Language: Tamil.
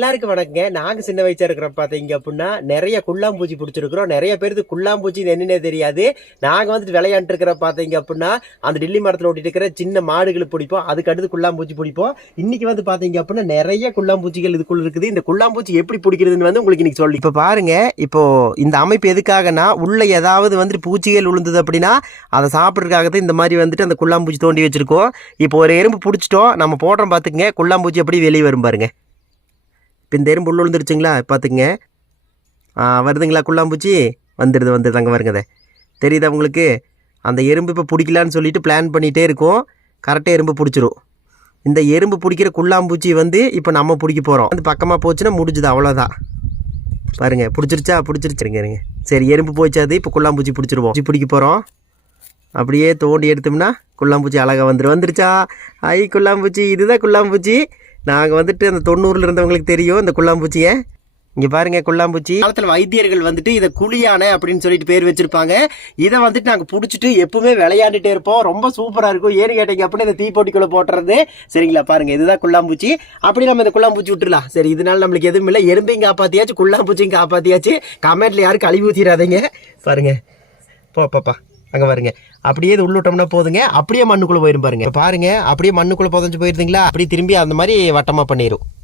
எல்லாருக்கும் வணக்கங்க. நாங்க சின்ன வயசா இருக்கிறப்ப பாத்தீங்க அப்படின்னா நிறைய குள்ளாம்பூச்சி பிடிச்சிருக்கிறோம். நிறைய பேருக்கு குள்ளாம்பூச்சி என்னன்னே தெரியாது. நாங்க வந்துட்டு விளையாண்டு இருக்கிற பாத்தீங்க அப்படின்னா அந்த டில்லி மரத்துல ஓட்டிட்டு இருக்கிற சின்ன மாடுகளை பிடிப்போம். அதுக்கு அடுத்து குள்ளாம்பூச்சி பிடிப்போம். இன்னைக்கு வந்து பாத்தீங்க அப்படின்னா நிறைய குள்ளாம்பூச்சிகள் இதுக்குள்ள இருக்குது. இந்த குள்ளாம்பூச்சி எப்படி பிடிக்கிறதுன்னு வந்து உங்களுக்கு இன்னைக்கு சொல்லி இப்ப பாருங்க. இப்போ இந்த அமைப்பு எதுக்காகனா உள்ள ஏதாவது வந்துட்டு பூச்சிகள் விழுந்தது அப்படின்னா அதை சாப்பிட்றதுக்காகத்தான் இந்த மாதிரி வந்துட்டு அந்த குள்ளாம்பூச்சி தோண்டி வச்சிருக்கோம். இப்போ ஒரு எறும்பு பிடிச்சிட்டோம், நம்ம போடுறோம் பாத்துக்கங்க. குள்ளாம்பூச்சி எப்படி வெளியே வரும் பாருங்க. இப்போ இந்த எறும்பு உள்ள விழுந்துருச்சுங்களா பார்த்துக்குங்க. வருதுங்களா குள்ளாம்பூச்சி? வந்துடுது அங்கே வருங்க. தெரியுதா உங்களுக்கு? அந்த எறும்பு இப்போ பிடிக்கலான்னு சொல்லிட்டு பிளான் பண்ணிகிட்டே இருக்கோம். கரெக்டாக எறும்பு பிடிச்சிரும். இந்த எறும்பு பிடிக்கிற குள்ளாம்பூச்சி வந்து இப்போ நம்ம பிடிக்க போகிறோம். அந்த பக்கமாக போச்சுன்னா முடிஞ்சுது, அவ்வளோதான். பாருங்கள், பிடிச்சிருச்சுருங்க. சரி, எறும்பு போய்ச்சாது. இப்போ குள்ளாம்பூச்சி பிடிச்சிருவோம். பிடிக்க போகிறோம். அப்படியே தோண்டி எடுத்தோம்னா குள்ளாம்பூச்சி அழகாக வந்துருச்சா? ஐ குள்ளாம்பூச்சி, இதுதான் குள்ளாம்பூச்சி. நாங்கள் வந்துட்டு அந்த 90ல் இருந்தவங்களுக்கு தெரியும் இந்த குள்ளாம்பூச்சியை. இங்கே பாருங்க, குள்ளாம்பூச்சி காலத்தில் வைத்தியர்கள் வந்துட்டு இதை குழியானை அப்படின்னு சொல்லிட்டு பேர் வச்சிருப்பாங்க. இதை வந்துட்டு நாங்கள் பிடிச்சிட்டு எப்பவுமே விளையாண்டுட்டே இருப்போம். ரொம்ப சூப்பராக இருக்கும். ஏன்னு கேட்டீங்க அப்படின்னா இந்த தீப்பொட்டிக்குள்ளே போட்டுறது. சரிங்களா, பாருங்க, இதுதான் குள்ளாம்பூச்சி. அப்படி நம்ம இந்த குள்ளாம்பூச்சி விட்டுலாம். சரி, இதனால நம்மளுக்கு எதுவும் இல்லை. எறும்பையும் காப்பாற்றியாச்சு, குள்ளாம்பூச்சியும் காப்பாற்றியாச்சு. கமெண்ட்ல யாரும் கழுவி ஊற்றிடாதீங்க. பாருங்க, பாப்பா அங்கே பாருங்க. அப்படியே இது உள்ளிட்டோம்னா போதுங்க. அப்படியே மண்ணுக்குள்ளே போயிரும் பாருங்க. பாருங்க, அப்படியே மண்ணுக்குள்ளே புதஞ்சு போயிருந்தீங்களா? அப்படியே திரும்பி அந்த மாதிரி வட்டமாக பண்ணிடும்.